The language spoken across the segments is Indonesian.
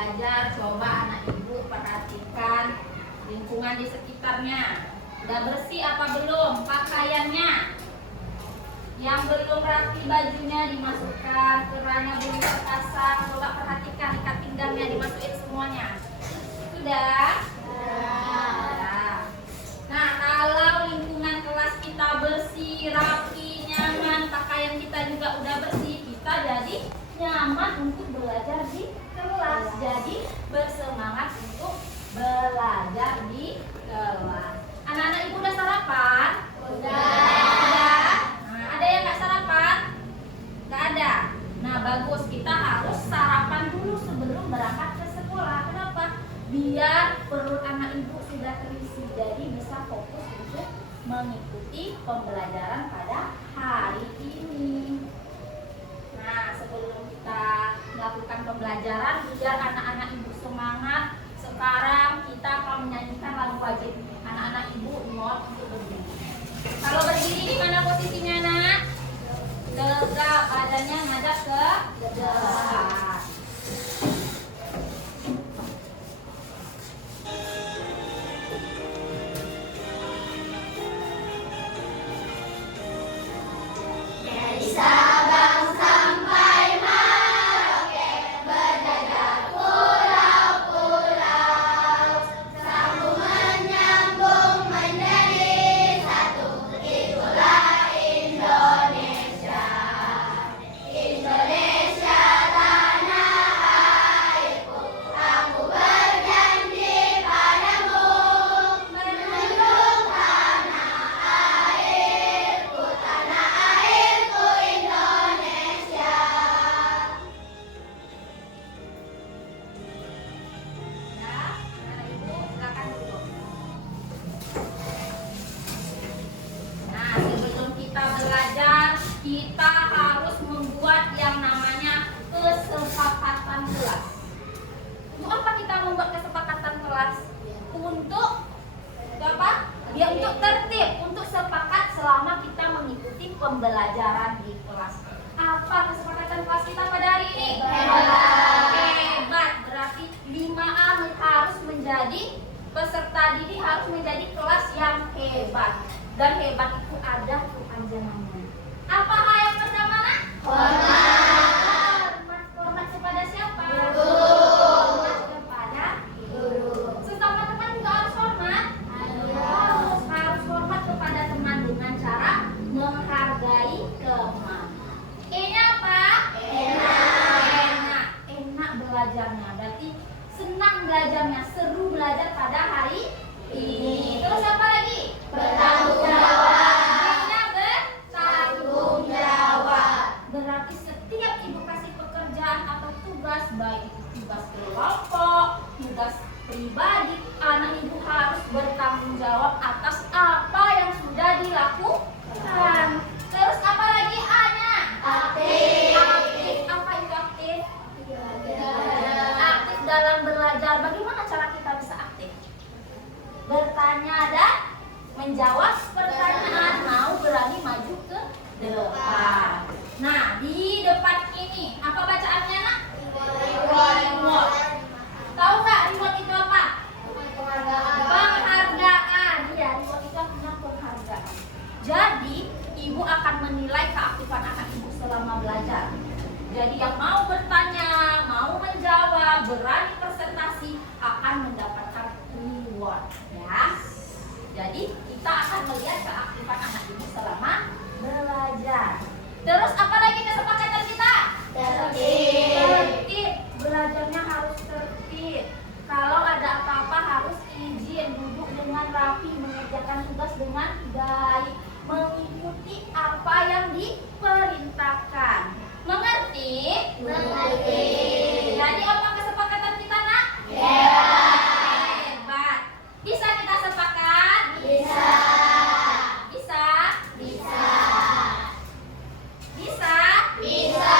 belajar, coba anak ibu perhatikan lingkungan di sekitarnya. Udah bersih apa belum pakaiannya? Yang belum rapi bajunya dimasukkan, kerahnya belum terpasang, coba perhatikan ikat pinggangnya dimasukin semuanya. Sudah? Sudah. Nah, kalau lingkungan kelas kita bersih, rapi, nyaman, pakaian kita juga udah bersih, kita jadi nyaman untuk belajar di kelas. Jadi bersemangat untuk belajar di kelas. Anak-anak ibu udah sarapan? Udah. Nah, ada yang nggak sarapan? Nggak ada. Nah, bagus, kita harus sarapan dulu sebelum berangkat ke sekolah. Kenapa? Biar perut anak ibu sudah terisi, jadi bisa fokus untuk mengikuti pembelajaran pada hari ini. Nah, sebelum kita melakukan pembelajaran, biar anak-anak ibu semangat, sekarang kita akan menyanyikan lagu wajib. Anak-anak ibu mohon untuk berdiri. Kalau berdiri di mana posisinya, nak? Tegak, badannya ngadap ke depan. Kita harus membuat yang namanya kesepakatan kelas. Untuk apa kita membuat kesepakatan kelas? Untuk apa? Ya, untuk tertib, untuk sepakat selama kita mengikuti pembelajaran di kelas. Apa kesepakatan kelas kita pada hari ini? Hebat. Berarti 5A harus menjadi peserta didik, harus menjadi kelas yang hebat. Dan hebat itu ada kepanjangannya. Apa hal yang pertama, nak? Hormat. Hormat kepada siapa? Guru. Hormat kepada guru. Sesama teman juga harus hormat. Harus hormat kepada teman dengan cara menghargai teman. E-nya apa? Enak belajarnya. Berarti senang belajarnya, seru belajar pada hari ini. Terus apa lagi? Bertanggung jawab. Berarti setiap ibu kasih pekerjaan atau tugas, baik itu tugas kelompok, tugas pribadi, anak ibu harus bertanggung jawab atas apa yang sudah dilakukan. Terus apa lagi A-nya? Aktif. Aktif. Apa itu aktif? Aktif dalam belajar. Bagaimana cara kita bisa aktif? Bertanya dan menjawab pertanyaan, mau berani maju ke depan. Nah, di depan ini apa bacaannya, nak? Reward. Tahu nggak reward itu apa? Penghargaan. Iya, reward itu artinya penghargaan. Jadi, ibu akan menilai keaktifan anak ibu selama belajar. Jadi yang mau bertanya, mau menjawab, berani presentasi akan mendapatkan reward, ya. Jadi kita akan melihat keaktifan anak ibu selama belajar. Terus apa lagi kesepakatan kita? Tertib. Belajarnya harus tertib. Kalau ada apa-apa harus izin, duduk dengan rapi, mengerjakan tugas dengan baik, mengikuti apa yang diperintahkan. Mengerti? Mengerti. Jadi apa kesepakatan kita, nak? Hebat. Bisa kita sepakat? Bisa. Bisa? Bisa. Bisa? Bisa.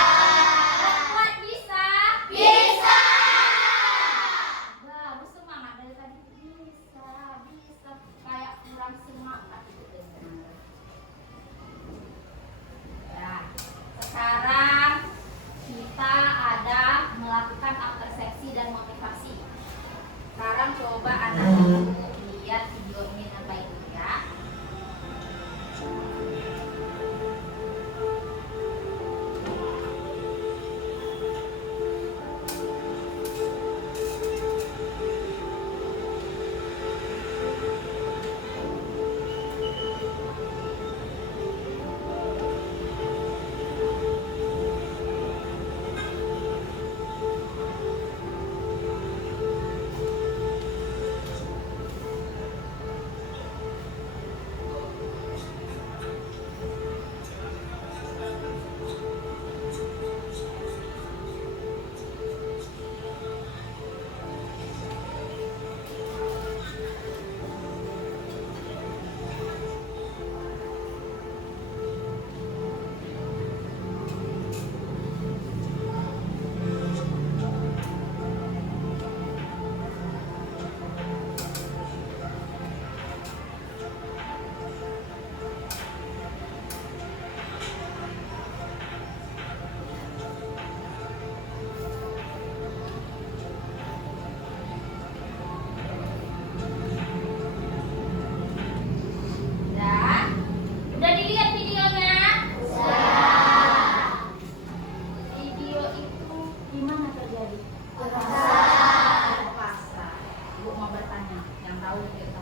di mana terjadi? Pasar. Pasar. Ibu mau bertanya, yang tahu kita.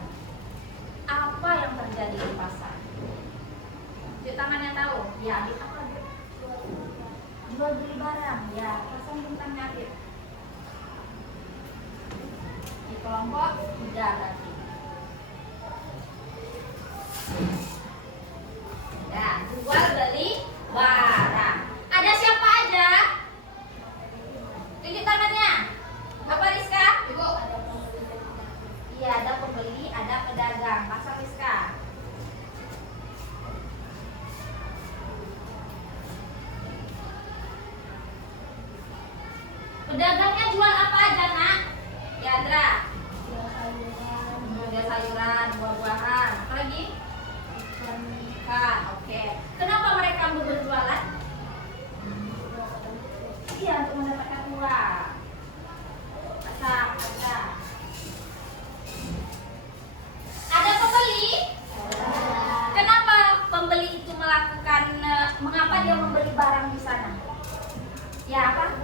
Apa yang terjadi di pasar? Cuci tangannya tahu? Ya, di apa? Jual beli barang. Ya, pasang tentang nyakit. Di kelompok 3 berarti. Ya, jual beli barang. Ada siapa aja? Tunjuk tangannya. Apa Rizka? Ibu. Iya, ada pembeli, ada pedagang. Pasang Rizka. Pedagangnya jual apa aja, Nak? Yandra. Jual sayuran, buah-buahan. Apa lagi? Ikan. Oke. Kenapa mereka berjualan? Iya, untuk mendapatkan uang. Pasang, ada. Ada pembeli? Kenapa pembeli itu melakukan? Mengapa dia membeli barang di sana? Ya apa?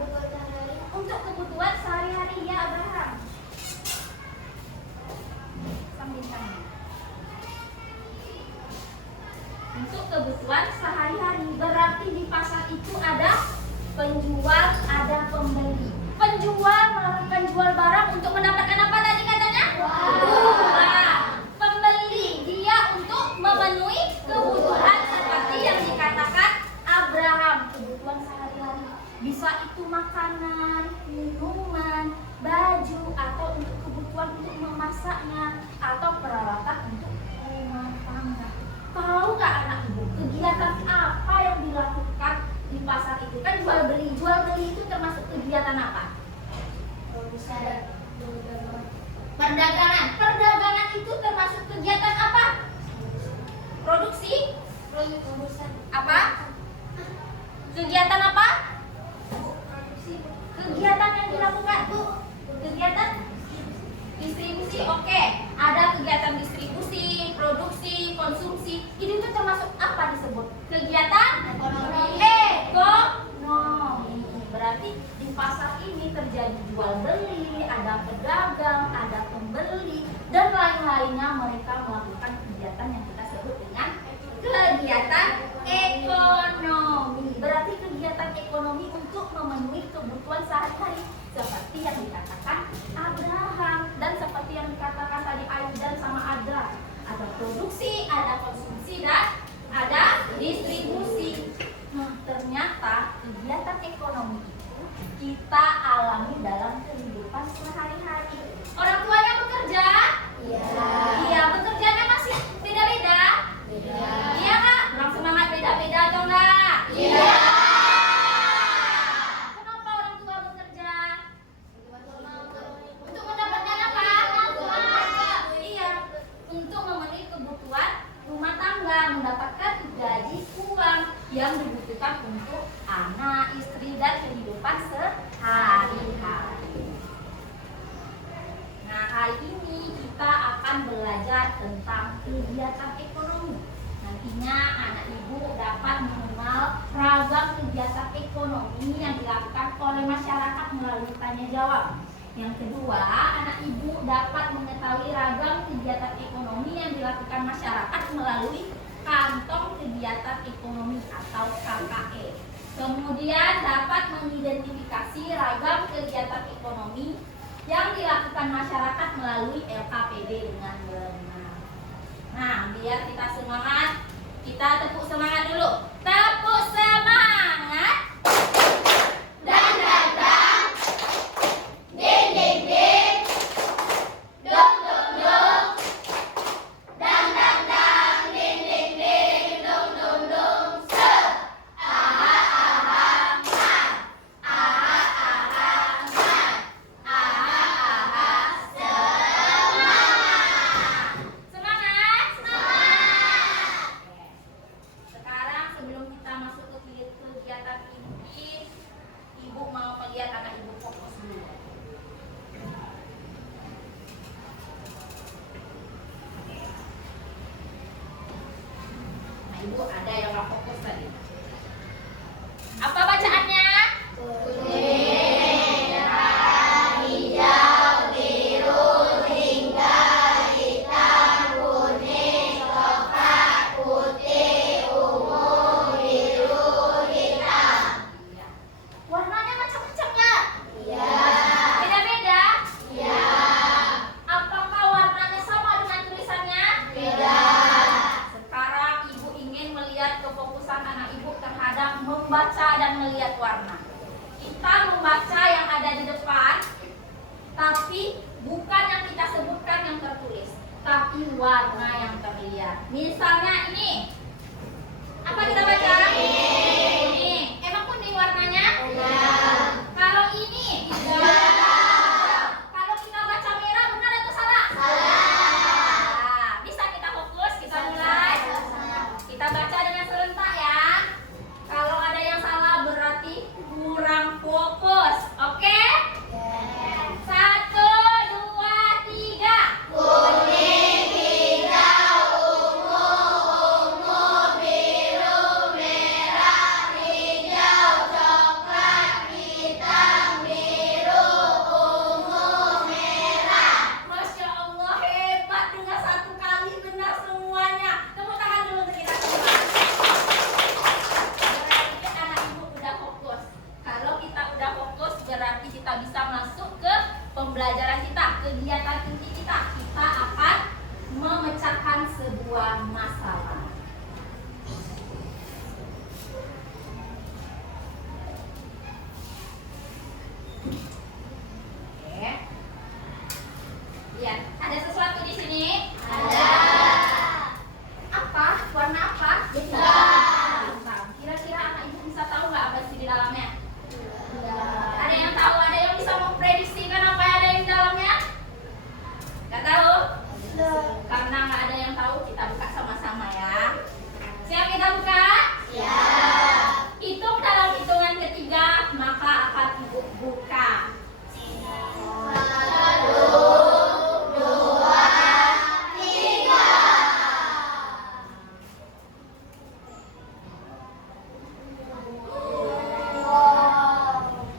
Untuk kebutuhan sehari-hari, ya Abraham. Sambil-sambil. Untuk kebutuhan sehari-hari, berarti di pasar itu ada penjual, ada pembeli. Penjual melakukan jual barang untuk mendapatkan apa tadi katanya? Uang. Pembeli dia untuk memenuhi kebutuhan seperti yang dikatakan Abraham, kebutuhan sehari-hari. Bisa itu makanan, minuman, baju, atau untuk kebutuhan untuk memasaknya, atau peralatan untuk rumah tangga. Tahu nggak anak ibu, kegiatan apa yang dilakukan di pasar itu? Kan jual beli itu termasuk kegiatan apa? Perdagangan itu termasuk kegiatan apa? Produksi? Apa? Kegiatan apa? Kegiatan yang dilakukan, Bu. Kegiatan distribusi, oke. Ada kegiatan distribusi, produksi, konsumsi. Itu termasuk apa disebut? Kegiatan ekonomi. Berarti di pasar ini terjadi jual beli, ada pedagang, ada pembeli, dan lain-lainnya. Mereka melakukan kegiatan yang kita sebut dengan kegiatan ekonomi. Berarti kegiatan ekonomi untuk memenuhi kebutuhan sehari-hari, seperti yang dikatakan Abraham dan seperti yang dikatakan tadi Aidan sama Ada. Ada produksi, ada konsumsi, dan ada distribusi. Nah, ternyata kegiatan ekonomi itu kita alami dalam kehidupan sehari-hari. Orang tuanya bekerja? Iya. Iya, bekerjanya masih beda-beda? Iya. Iya Kak? Orang semangat beda-beda atau enggak? Iya. Kenapa orang tua bekerja? Untuk mendapatkan apa? Iya, untuk memenuhi kebutuhan rumah tangga, mendapatkan gaji uang yang dibutuhkan untuk anak, istri, dan kehidupan sehari-hari. Nah, hari ini kita akan belajar tentang kegiatan ekonomi. Nantinya anak ibu dapat mengenal ragam kegiatan ekonomi yang dilakukan oleh masyarakat melalui tanya jawab. Yang kedua, anak ibu dapat mengetahui ragam kegiatan ekonomi yang dilakukan masyarakat melalui kantong kegiatan ekonomi atau KKE. Kemudian dapat mengidentifikasi ragam kegiatan ekonomi yang dilakukan masyarakat melalui LKPD dengan benar. Nah, biar kita semangat, kita tepuk semangat dulu. Tepuk semangat. Dan datang. Ding ding ding. Dong dong dong. Dang dang dang. Ding ding ding. Dong dong dong. Se. Aha aha ha. Aha aha ha. Aha aha semangat. Semangat. Semangat. Sekarang sebelum kita masuk ke kegiatan ini, ibu mau melihat anak ibu fokus dulu. Nah, ibu ada yang nggak fokus tadi. Apa bacaannya? warna yang terlihat. Misalnya ini. Apa kita baca? Ini. Emang kuning warnanya? Kalau ini? Kalau kita baca merah benar atau salah? Nah, bisa kita fokus, kita mulai. Kita baca dengan serentak ya. Kalau ada yang salah berarti kurang fokus. Oke? 1, 2, 3. Kuning, hijau, ungu, biru, merah, hijau, coklat, hitam, biru, ungu, merah. Masya Allah, hebat dengan satu kali benar semuanya. Tepuk tangan dulu untuk kita semua. Berarti anak ibu udah fokus. Kalau kita udah fokus berarti kita bisa masuk ke pembelajaran kita, kegiatan inti kita. Kita akan memecahkan sebuah masalah. Oke. Lihat, ada sesuatu di sini. Ada. Apa? Warna apa? Hitam. Kira-kira anak ibu bisa tahu nggak apa sih di dalamnya? Ada yang tahu? Ada yang bisa memprediksikan apa yang ada di dalamnya? Nggak tahu? Karena nggak ada yang tahu, kita buka sama-sama ya. Siap kita buka? Siap. Hitung dalam hitungan ketiga, maka akan ibu buka. 1, 2, 3.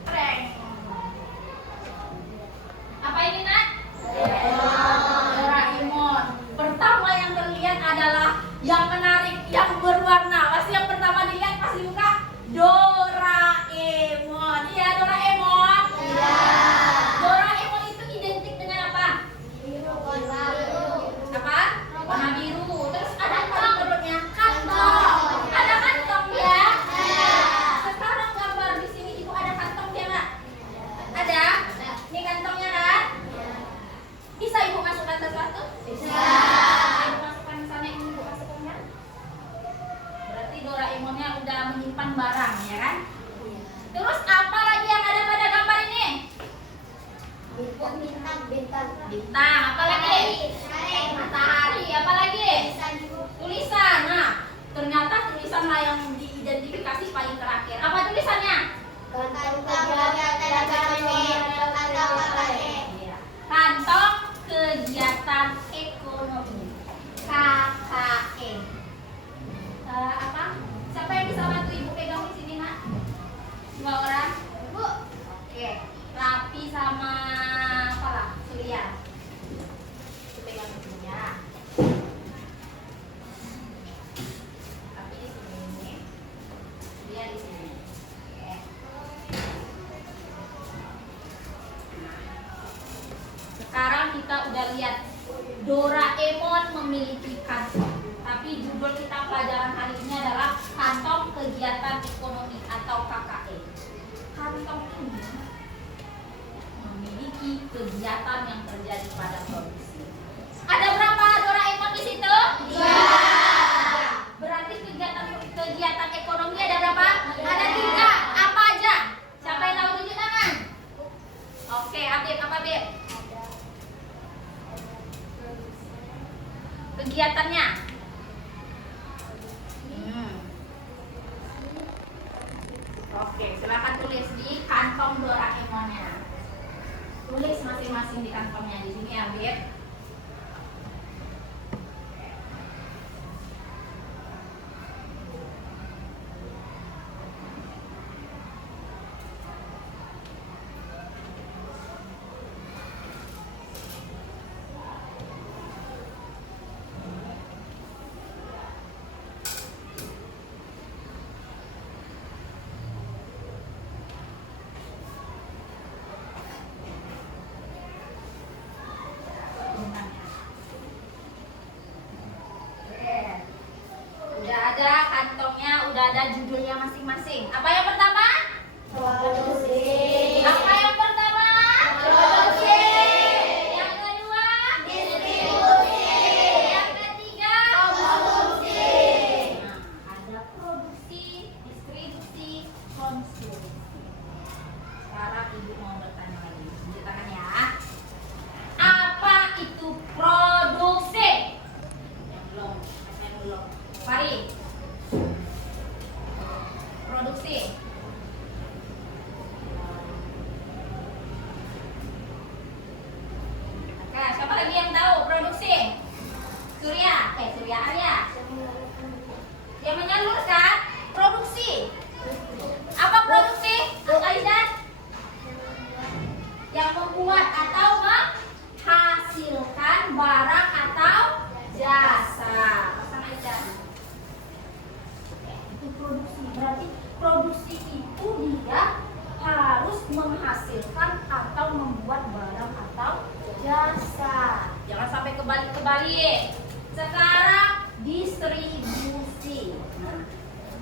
Prank. Apa ini nak? Doraemon. Pertama yang terlihat adalah yang menarik, yang berwarna. Pasti yang pertama dilihat pasti buka Doraemon. Iya Doraemon. Doraemon itu identik dengan apa? Apa? Warna biru. Terus ada apa di perutnya? Kantong. Ada kantong ya? Sekarang gambar di sini ibu ada kantongnya nggak? Ada? Ini kantongnya kan? Bisa ibu masukkan sesuatu? Bisa. Ibu masukkan misalnya ini ibu masukkan. Berarti Doraemonnya udah menyimpan barang ya kan? Terus apa lagi yang ada pada gambar ini? Bintang. Apa lagi? Matahari. Apa lagi? Tulisan. Nah, ternyata tulisan lah yang diidentifikasi paling terakhir. Apa tulisannya? Iya. Kantong kegiatan ekonomi KKE. Apa? Siapa yang bisa bantu ibu pegang di sini nak? 2 orang. Bu. Oke. Rapi sama apa lah? Surya. Ibu pegang di sini ya. Rapi di sini. Surya di sini. Oke. Sekarang kita udah lihat Doraemon memiliki kantong. Tapi judul kita pelajaran hari ini adalah kantong kegiatan ekonomi atau KKE. Kantong ini memiliki kegiatan yang terjadi pada produksi. Ada berapa Doraemon di situ? 3. Berarti kegiatan ekonomi ada berapa? Ada 3. Apa aja? Siapa yang tahu tunjuk tangan? Oke, Abib, apa Abib? Kegiatannya. Oke, silakan tulis di kantong Doraemonnya. Tulis masing-masing di kantongnya di sini, Abib. produksi? Surya Arya. Yang menyalurkan produksi. Apa produksi? Aidan? Yang membuat atau menghasilkan barang atau jasa. Pasang Aidan. Itu produksi. Berarti produksi itu dia harus menghasilkan atau membuat barang atau jasa. Jangan sampai kebalik. Sekarang distribusi.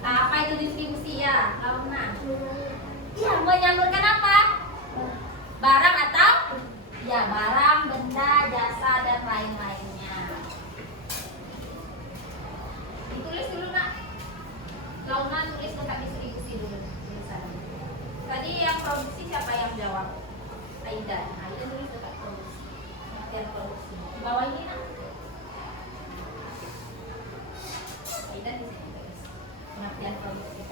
Nah, apa itu distribusi ya? Launa. Iya, menyalurkan apa? Barang atau ya barang, benda, jasa dan lain-lainnya. Ditulis dulu nak. Launa tulis tentang distribusi dulu. Tadi yang produksi siapa yang jawab? Aidan. Nah, itu tulis tentang produksi. Pengertian produksi. Di bawah ini nak. Aidan di sini tulis. Pengertian produksi.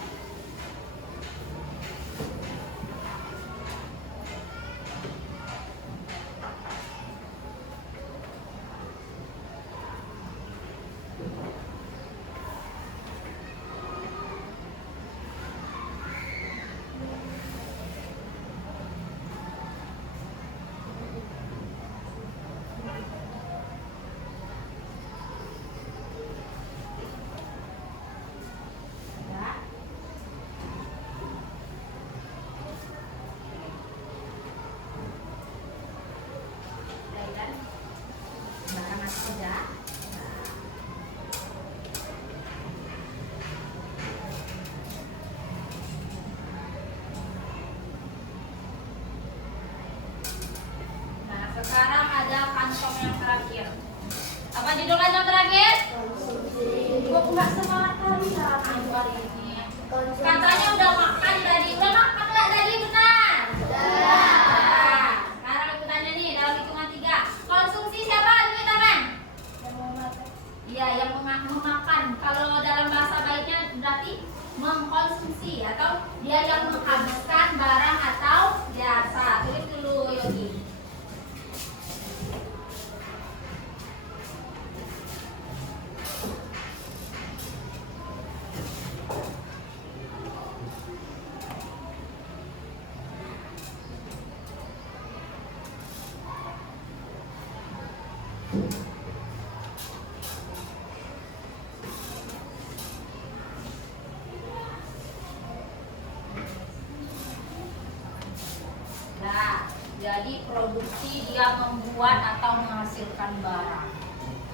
Sekarang ada kantong yang terakhir. Apa judul kantong terakhir? Kok nggak semangat kali ya hari ini? Katanya udah makan tadi. Udah makan nggak tadi benar? Nah, sekarang aku tanya nih dalam hitungan 3. Konsumsi siapa? Tunjuk tangan. Iya, yang memakan. Kalau dalam bahasa baiknya berarti mengkonsumsi atau dia yang menghabiskan barang atau jasa. Tulis dulu Yogi. Nah, jadi produksi dia membuat atau menghasilkan barang.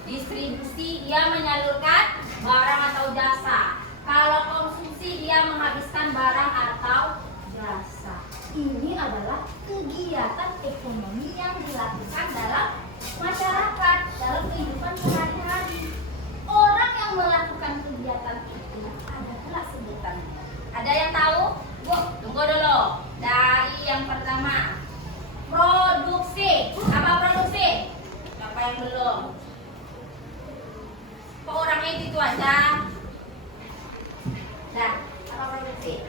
Distribusi dia menyalurkan barang atau jasa. Kalau konsumsi dia menghabiskan barang atau jasa. Ini adalah kegiatan ekonomi yang dilakukan dalam masyarakat, dalam kehidupan sehari-hari. Orang yang melakukan kegiatan itu adalah sebutannya. Ada yang tahu? Bu, tunggu dulu. Dari yang pertama, produksi. Apa produksi? Siapa yang belum? Kok orangnya itu aja? Nah, apa produksi?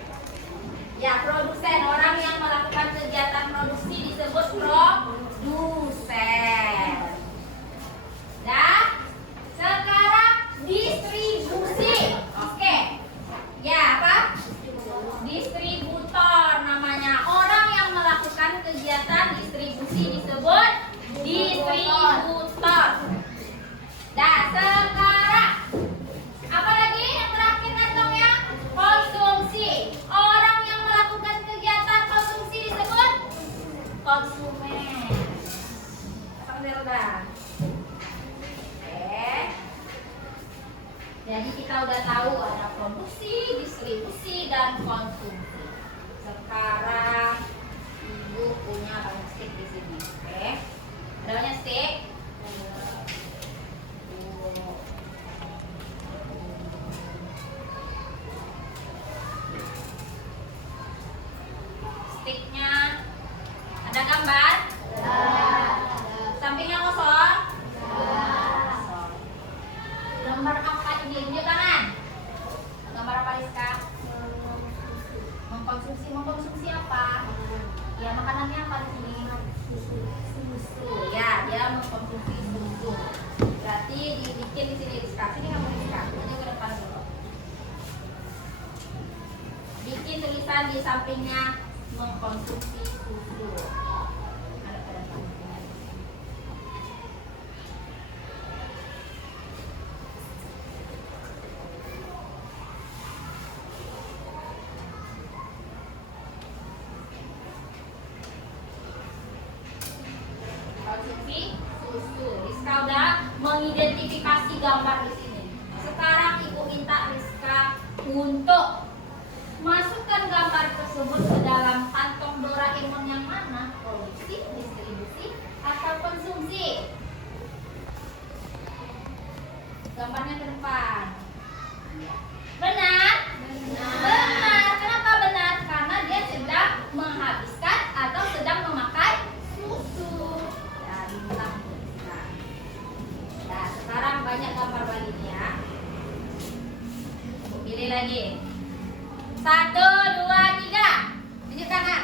Ya, produsen. Orang yang melakukan kegiatan produksi disebut produsen. Nah, sekarang distribusi. Oke. Ya, apa? Distributor namanya. Orang yang melakukan kegiatan distribusi disebut distributor. Nah, sekarang apa lagi yang terakhir kantongnya? Konsumsi. Orang yang melakukan kegiatan konsumsi disebut konsumen. Sampai udah. Oke. Jadi kita udah tahu ada produksi, distribusi, dan konsumsi. Sekarang Ibu punya banyak stick di sini. Oke. Ada banyak stick? Sticknya ada gambar? Sampingnya kosong? Kosong. Gambar apa ini? Tunjuk tangan. Gambar apa Rizka? Mengkonsumsi apa? Ya, makanannya apa di sini? Susu. Ya, dia mengkonsumsi susu. tulisan di sampingnya mengkonsumsi susu. Ada pada sampingnya. Konsumsi susu. Rizka udah mengidentifikasi gambar di sini. Sekarang ibu minta Rizka untuk masukkan gambar tersebut ke dalam kantong Doraemon yang mana? Produksi, distribusi, atau konsumsi? Gambarnya ke depan. Benar? Benar. Kenapa benar? Karena dia sedang menghabiskan atau sedang memakai susu. Ya, bintang tulisan. Nah, sekarang banyak gambar lagi nih ya. Pilih lagi. 1, 2, 3. Tunjuk kanan.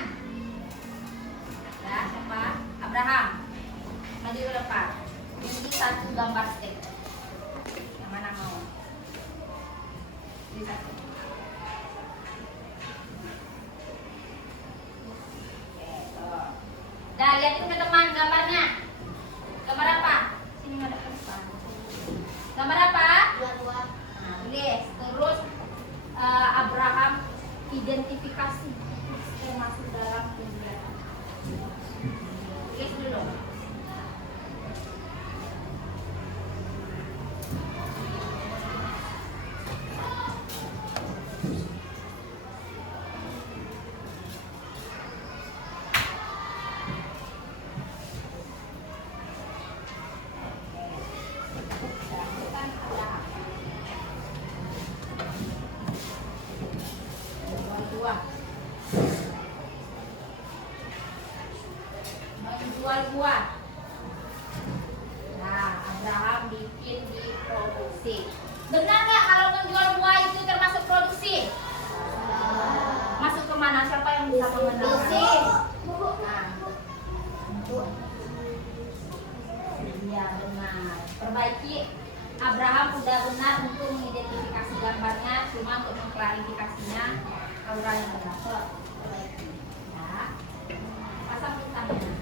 Ya, siapa? Abraham. Maju ke depan. Ini satu gambar stick. Yang mana mau? Ini satu. Oke, tuh. Dah, lihatin ke teman gambarnya. Gambar apa? Sini ada ke depan. Gambar apa? Dua-dua. Nah, tulis. Terus Abraham identifikasi masuk dalam kegiatan. Tulis dulu. Menjual buah. Nah, Abraham bikin di produksi. Benar nggak kalau menjual buah itu termasuk produksi? Masuk ke mana? Siapa yang bisa membenarkan? Nah, iya benar. Perbaiki. Abraham udah benar untuk mengidentifikasi gambarnya, cuma untuk mengklarifikasinya Aura yang benar. Perbaiki. Ya. Pasang bintangnya.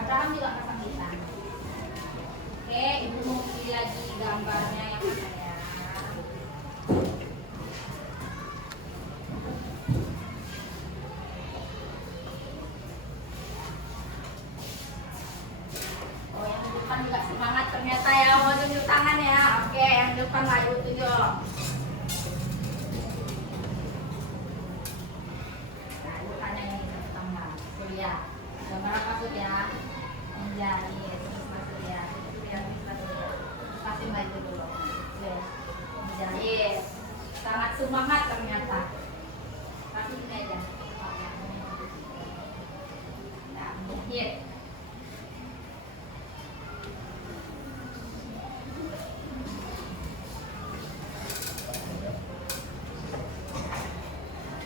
Abraham juga pasang bintang. Oke, ibu mau pilih lagi gambarnya yang mana ya? Oh, yang di depan juga semangat ternyata ya, mau tunjuk tangan ya. Oke, yang di depan lagi tunjuk. Nah, ibu tanya yang ini pertama. Surya. Gambar apa Surya? Menjahit. Terus Mas Surya. Surya bisa dulu. Kasih baju dulu. Yes. Menjahit. Sangat semangat ternyata. Kasih ini aja. Nah, menjahit.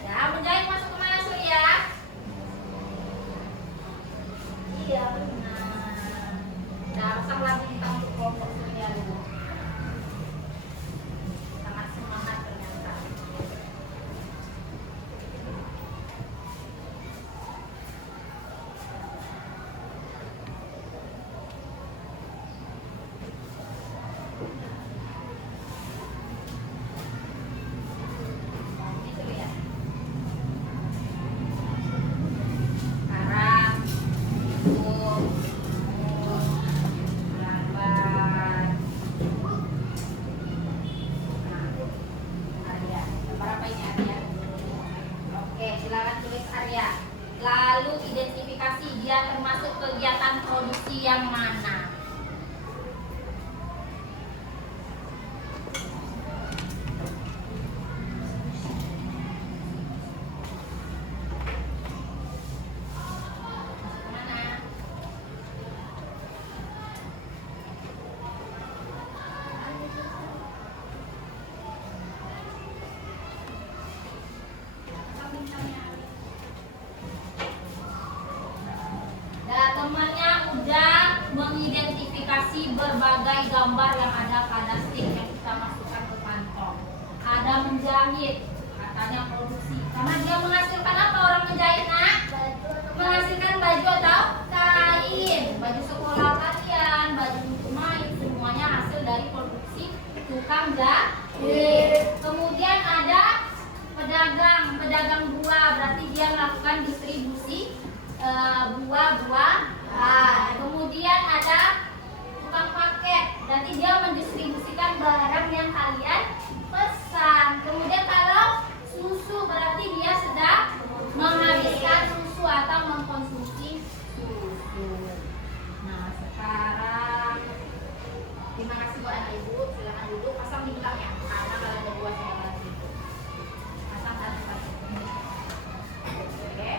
Ya, menjahit masuk kemana Surya? Iya benar. Nah, pasang lagi bintang untuk kelompok Surya dulu. Sangat semangat ternyata. Ini Surya. Sekarang lambat. Arya, gambar apa ini Arya? Oke, silakan tulis Arya. Lalu identifikasi dia termasuk kegiatan produksi yang mana? Mana? Nah, temannya udah mengidentifikasi berbagai gambar yang ada pada stick yang kita masukkan ke kantong. Ada menjahit, katanya produksi besi. Karena dia menghasilkan apa orang ngejahit, nak? Menghasilkan baju atau kain. Baju sekolah kalian, baju untuk main, semuanya hasil dari produksi tukang jahit. Kemudian ada pedagang buah, berarti dia melakukan distribusi buah-buahan. Kemudian ada tukang paket, berarti dia mendistribusikan barang yang kalian pesan. Kemudian kalau susu, berarti dia sedang menghabiskan susu atau mengkonsumsi susu. Nah, sekarang terima kasih buat anak ibu. Silakan duduk, pasang di belakangnya karena kalau ada buah saya lagi pasang satu-satu. Oke.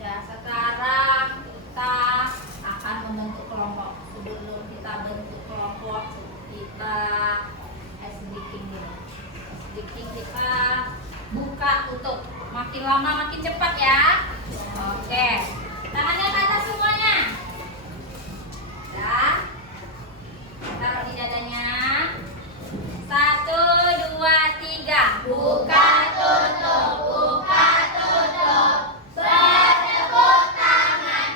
Ya, sekarang kita akan membentuk kelompok. Sebelum kita bentuk kelompok, kita ice breaking dulu. Ice breaking kita buka tutup. Makin lama makin cepat ya. Oke. Tangannya ke atas semuanya. Ya. Taruh di dadanya. 1, 2, 3. Buka tutup, buka tutup. Bertepuk tangan.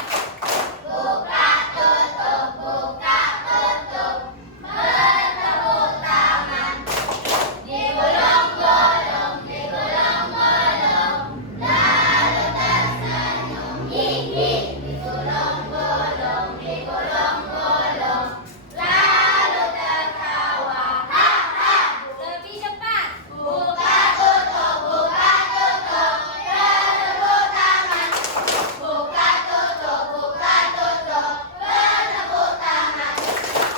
Buka tutup, buka tutup. Bertepuk tangan. Digulung-gulung, digulung-gulung. Lalu tersenyum, hihi. Digulung-gulung, digulung-gulung. Lalu tertawa, ha ha. Lebih cepat. Buka tutup, buka tutup. Bertepuk tangan. Buka tutup, buka tutup. Bertepuk tangan.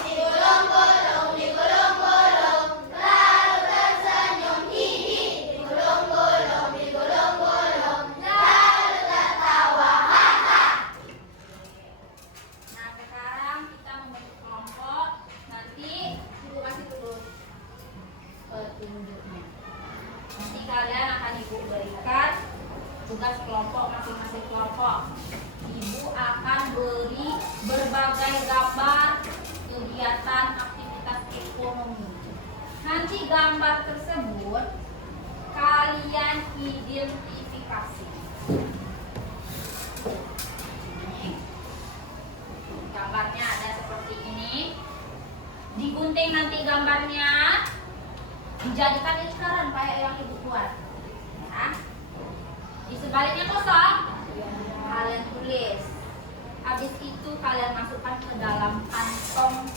Digulung-gulung, digulung-gulung. Lalu tersenyum, hihi. Digulung-gulung, digulung-gulung. Lalu tertawa, ha ha. Nah, sekarang kita membentuk kelompok. Nanti ibu kasih dulu petunjuknya. Nanti kalian akan ibu berikan tugas kelompok masing-masing kelompok. Ibu akan beri berbagai gambar kegiatan aktivitas ekonomi. Nanti gambar tersebut kalian identifikasi. Gambarnya ada seperti ini. Digunting nanti gambarnya, dijadikan lingkaran kayak yang ibu buat. Ya. Di sebaliknya kosong, kalian tulis. Habis itu kalian masukkan ke dalam kantong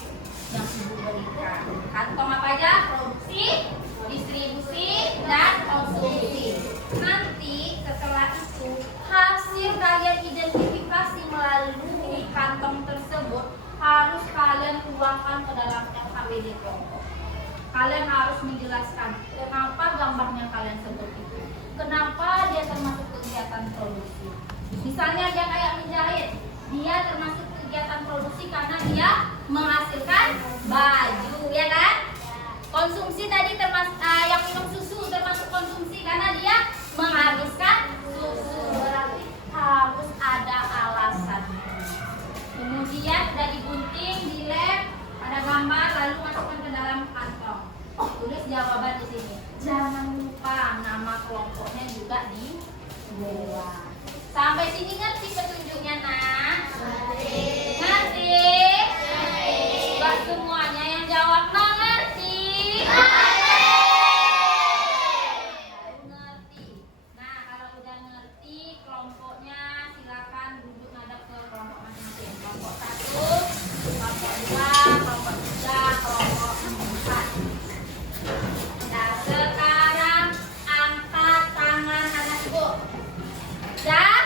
yang ibu berikan. Kantong apa aja? Produksi, distribusi, dan konsumsi. Nanti setelah itu hasil kalian identifikasi melalui kantong tersebut harus kalian tuangkan ke dalam LKPD kelompok. Kalian harus menjelaskan kenapa gambarnya kalian sebut itu, kenapa dia termasuk kegiatan produksi. Misalnya dia kayak menjahit, dia termasuk kegiatan produksi karena dia menghasilkan baju, ya kan? Konsumsi tadi termasuk yang minum susu termasuk konsumsi karena dia menghabiskan susu, berarti harus ada alasan. Kemudian sudah digunting, dilem, ada gambar, lalu masukkan ke dalam kantong. Tulis jawaban di sini. Jangan lupa nama kelompoknya juga dibuat. Sampai sini ngerti petunjuknya, nak? Ngerti? Buat semuanya yang jawab ngerti. Ngerti. Nah, kalau udah ngerti kelompoknya, silakan duduk ngadap ke kelompok masing-masing. Kelompok 1, kelompok 2, kelompok 3, kelompok 4. Nah, sekarang angkat tangan anak ibu. Dan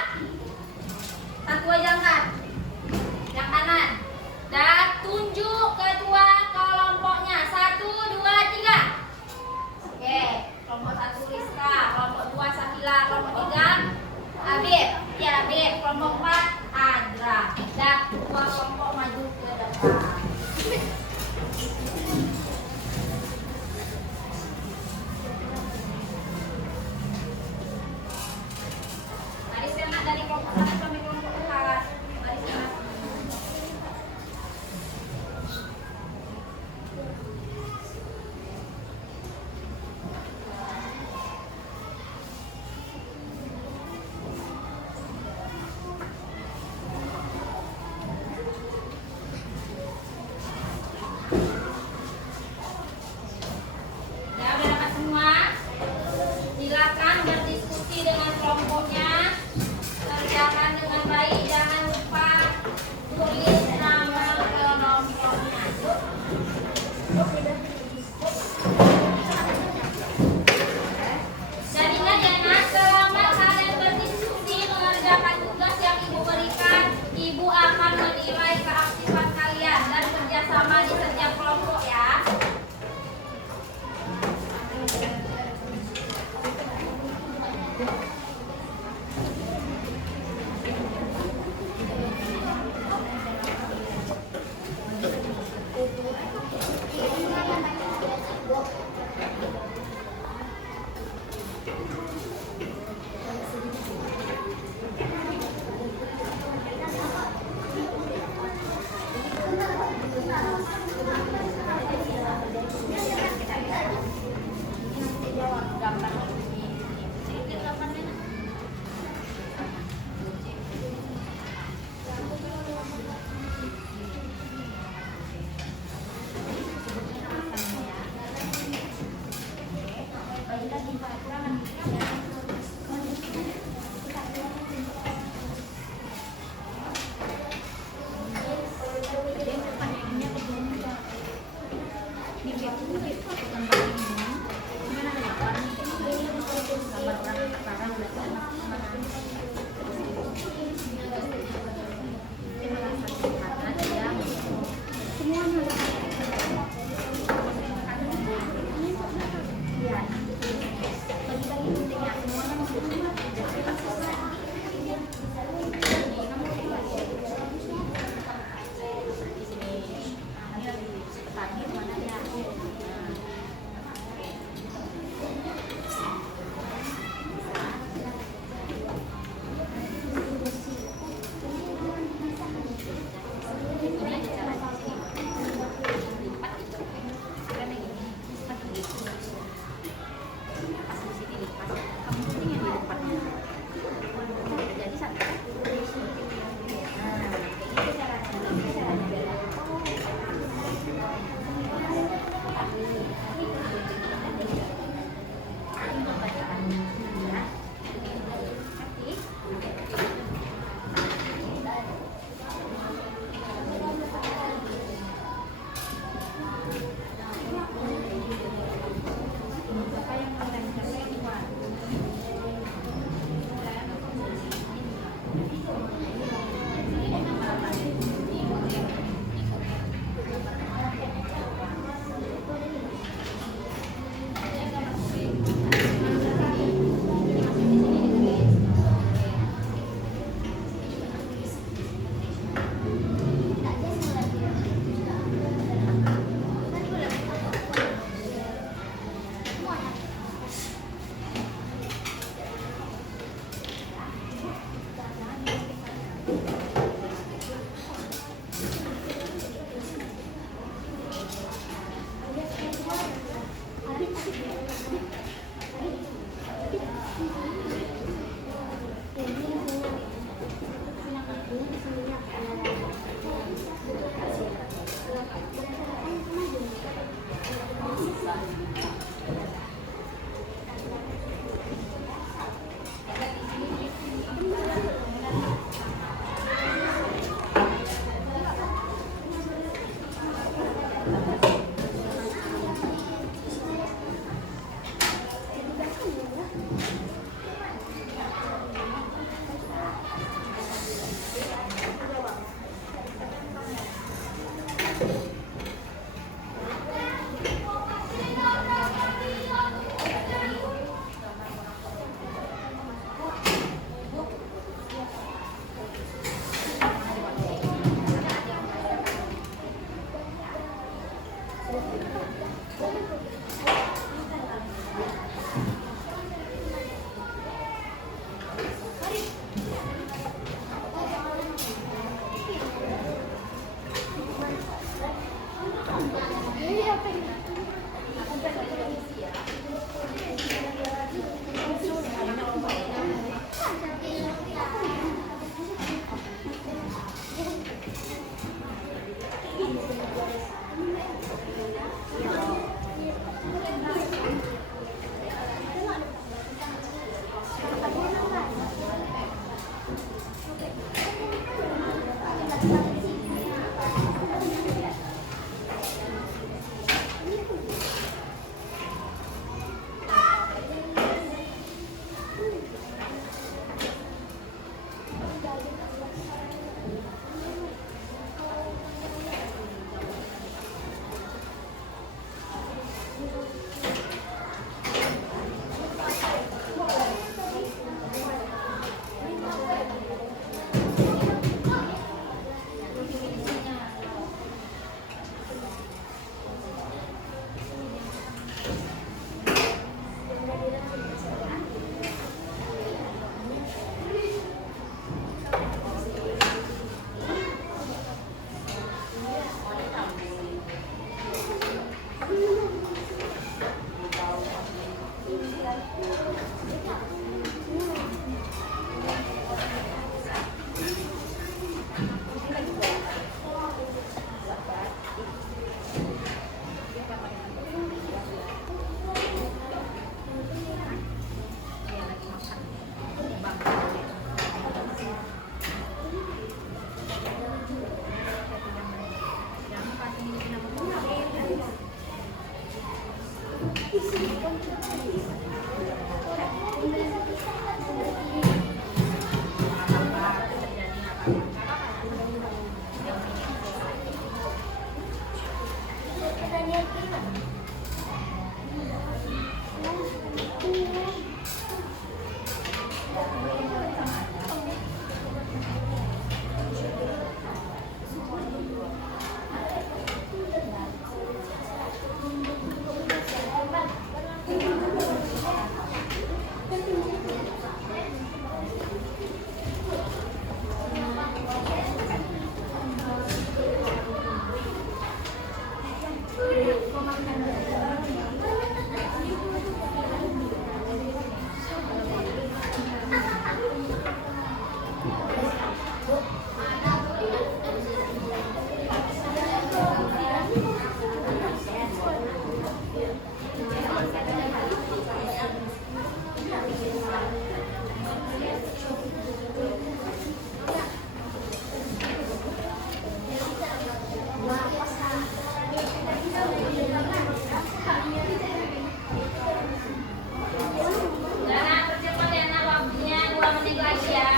Dana percepat ya nak, waktunya 2 menit lagi ya.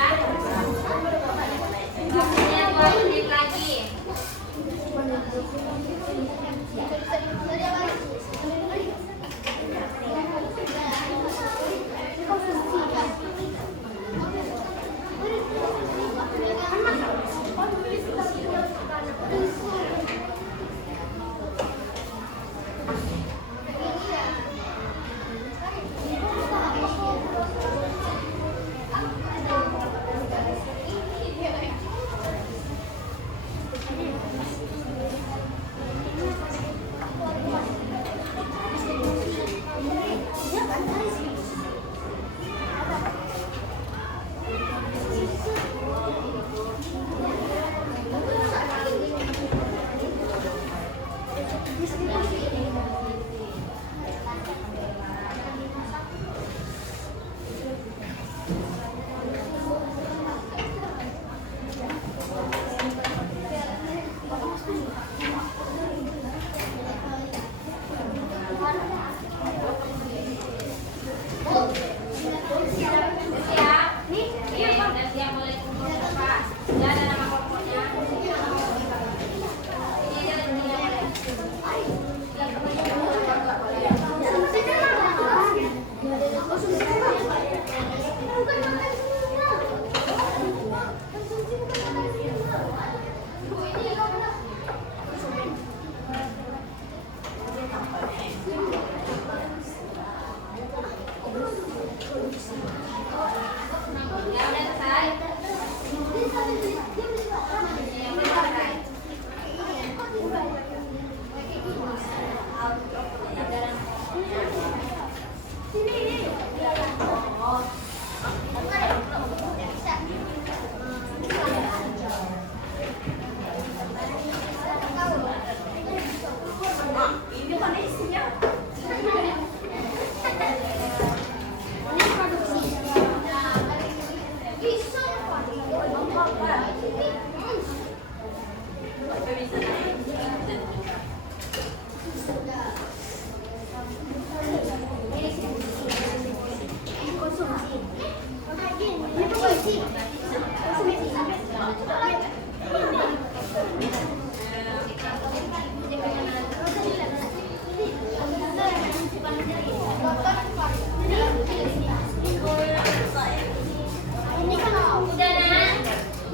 Waktunya 2 menit lagi. Udah nak?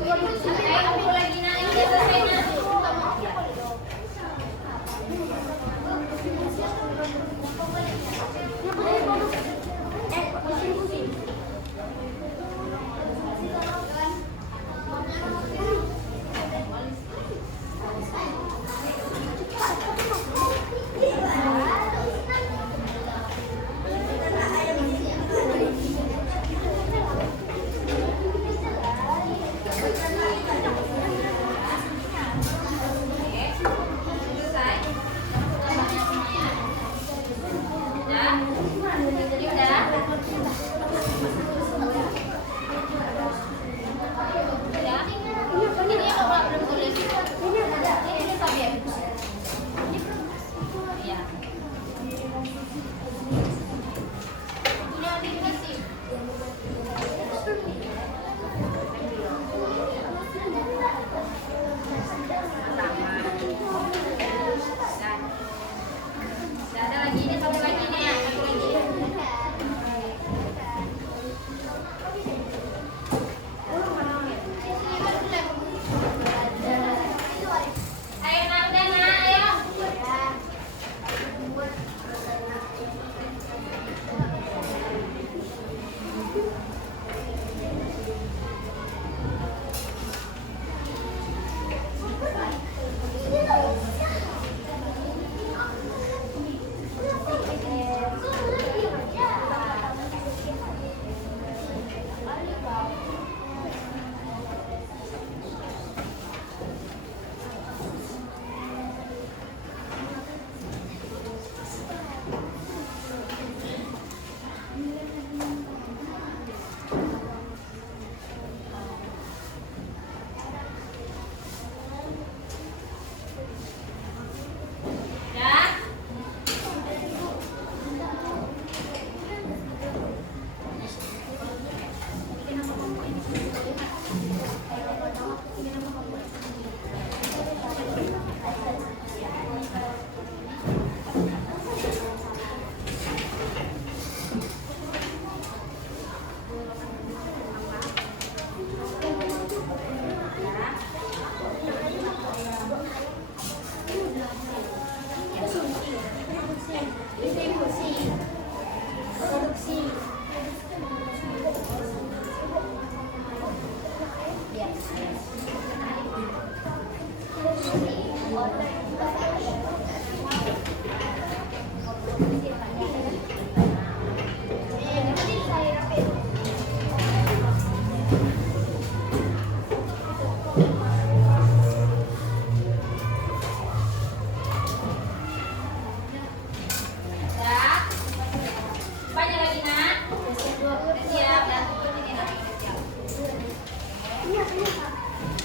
Ayo kumpul lagi nak, ini udah selesai nak.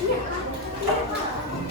Iya.